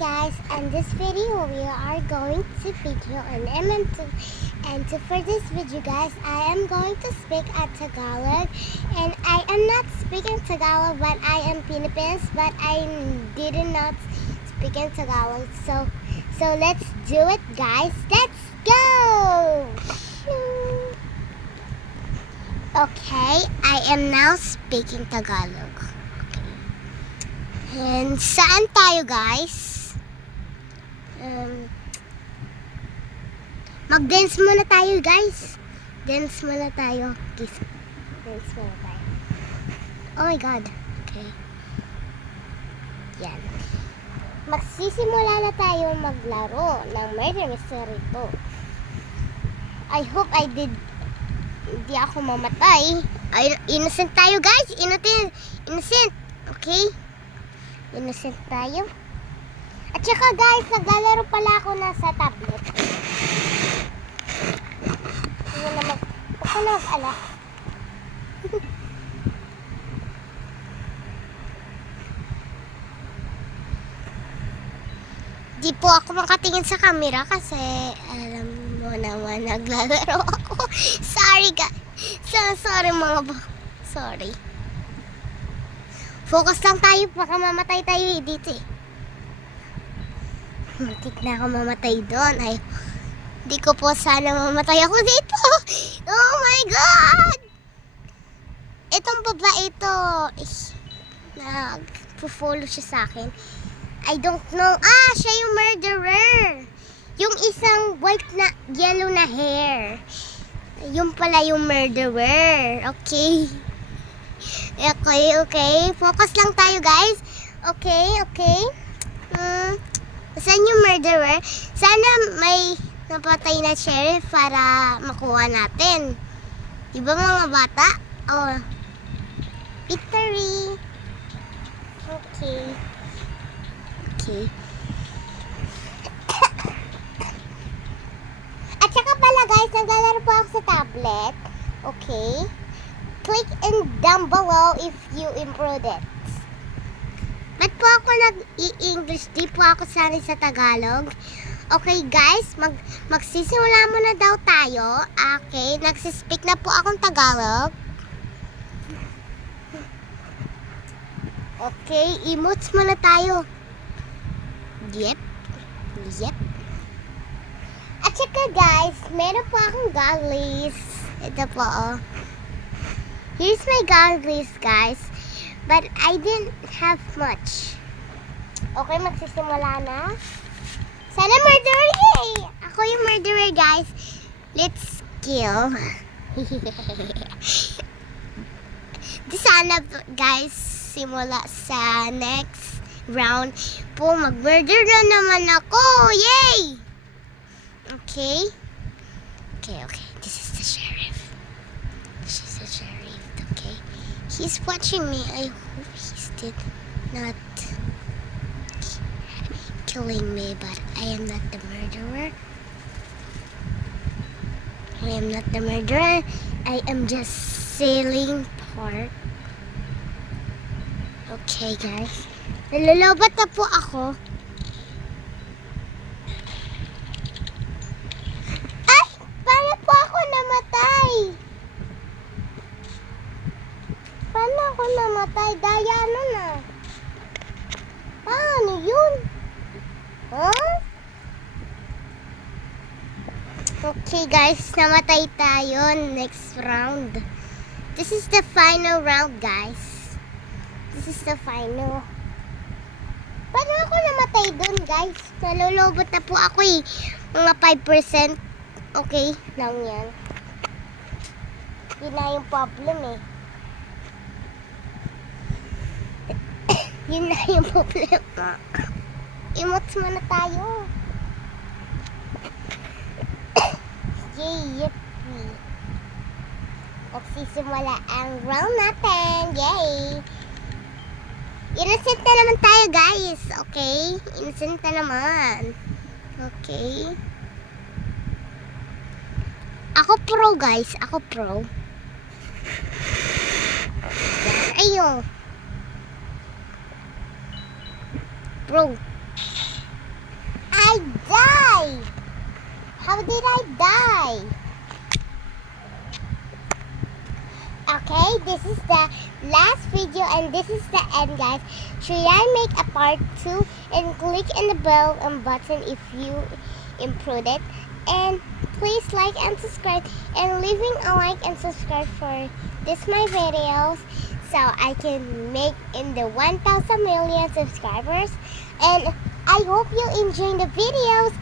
Guys, in this video we are going to video on MM2, and for this video guys I am going to speak at Tagalog, and I am not speaking Tagalog but I am Philippines, but I did not speak in Tagalog, so let's do it guys. Let's go. Okay, I am now speaking Tagalog. And saan tayo guys? Mag-dance muna tayo guys. Dance muna tayo. Kiss. Dance muna tayo. Oh my god. Okay. Yan. Magsisimula na tayo maglaro ng Murder Mystery 2. I hope hindi ako mamatay. Ay, innocent tayo guys. Innocent. Okay? Innocent tayo. At saka guys, naglalaro pala ako na sa tablet. Huwag ka na mag-ala. Di po ako makatingin sa camera kasi alam mo naman naglalaro ako. Sorry guys. Sorry sorry. Focus lang tayo, baka mamatay tayo dito eh. Matik na ako mamatay doon. Ay, di ko po sana mamatay ako dito. Oh my God! Itong babae ito, nag-follow siya sa akin. I don't know. Siya yung murderer. Yung isang white na, yellow na hair. Yung pala yung murderer. Okay. Okay. Focus lang tayo, guys. Okay. Saan yung murderer? Sana may napatay na sheriff para makuha natin. Diba mga bata? Oh. Victory. Okay. At saka pala guys, naglalaro po ako sa tablet. Okay. Click in down below if you improved it. Ba't po ako nag-i-English? Di po ako sanay sa Tagalog. Okay guys, magsisimula muna daw tayo. Okay, nagsispeak na po akong Tagalog. Okay, emotes muna tayo. Yep. At saka guys, meron po akong goggles. Ito po oh. Here's my goggles guys. But I didn't have much. Okay, magsisimula na. Sana murderer! Yay! Ako yung murderer, guys. Let's kill. Di sana, guys, simula sa next round po, mag-murder na naman ako. Yay! Okay. This is the sheriff. She's the sheriff, okay? He's watching me. I hope he's not killing me, but I am not the murderer. I am just sailing part. Okay, guys. Nalolobat na po ako. Ay! Paano po ako namatay? Paano ako namatay? Daya na. Paano yun? Huh? Okay guys, namatay tayo. Next round. This is the final round guys. This is the final. Paano ako namatay dun guys? Nalulobot na po ako eh. Mga 5%. Okay lang yan. Yun na yung problem eh. Yun na yung problema. Emotes muna tayo. Yay, yippee. Magsisimula ang round natin. Yay. Innocent na naman tayo guys. Okay? Innocent na naman. Okay. Ako pro guys. Ako pro. Ayun. Bro. I die? How did I die? Okay, this is the last video and this is the end, guys. Should I make a part 2? And click in the bell button if you improved it. And please like and subscribe, and leaving a like and subscribe for this my videos so I can make in the 1,000 million subscribers. And I hope you enjoy the videos.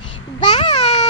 Bye!